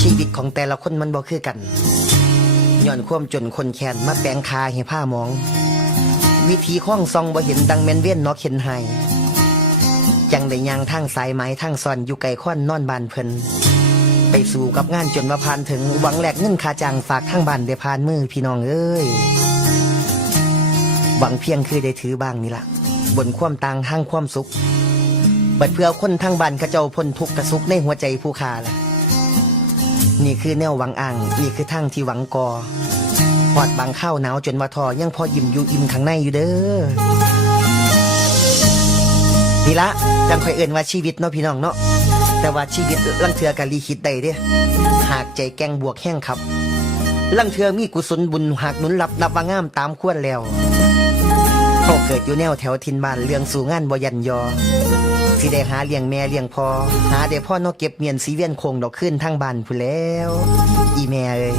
ชีวิตของแต่ละคนมันบ่คือกันย้อนความจนคนแค้นมาแปลงคาให้ผ้ามอง วิธีข้องซองบ่เห็นดังแมนเวียนนอกเห็นไห้จังได้ยางทางสายไม้ทางซอนอยู่ไกลค้อนนอนบานเพิ่นไปสู่กับงานจนมาพานถึงหวังแหลกเงินคาจ้างฝากทางบ้านได้พานมือพี่น้องเอ้ยหวังเพียงคือได้ถือบ้างนี่ละบนความต่างทางความสุข บัดเพื่อคนทางบ้านเขาเจ้าพ้นทุกข์กระสุขในหัวใจผู้คาล่ะ นี่คือแนวหวังอ่างนี่คือทางที่หวังกอหอดบางข้าวหนาวจนว่าทอยังพอยิ้มอยู่อิ่มข้างในอยู่เด้อนี่ละจังคอยเอิ่นว่าชีวิตเนาะพี่น้องเนาะแต่ว่าชีวิตลังเทือกับลีคิดได้เด้หากใจแกงบวกแห้งครับ ลังเทือมีกุศลบุญหากหนุนรับนับว่างามตามควรแล้วเขาเกิดอยู่แนวแถวทินบ้านเรื่องสู่งานบ่ยันยอ สิได้หาเลี้ยงแม่เลี้ยงพอหาเด้พ่อนอกเก็บเมียนสีเวียนคงดอกขึ้นทางบ้านผู้แล้ว อีแม่เอ้ย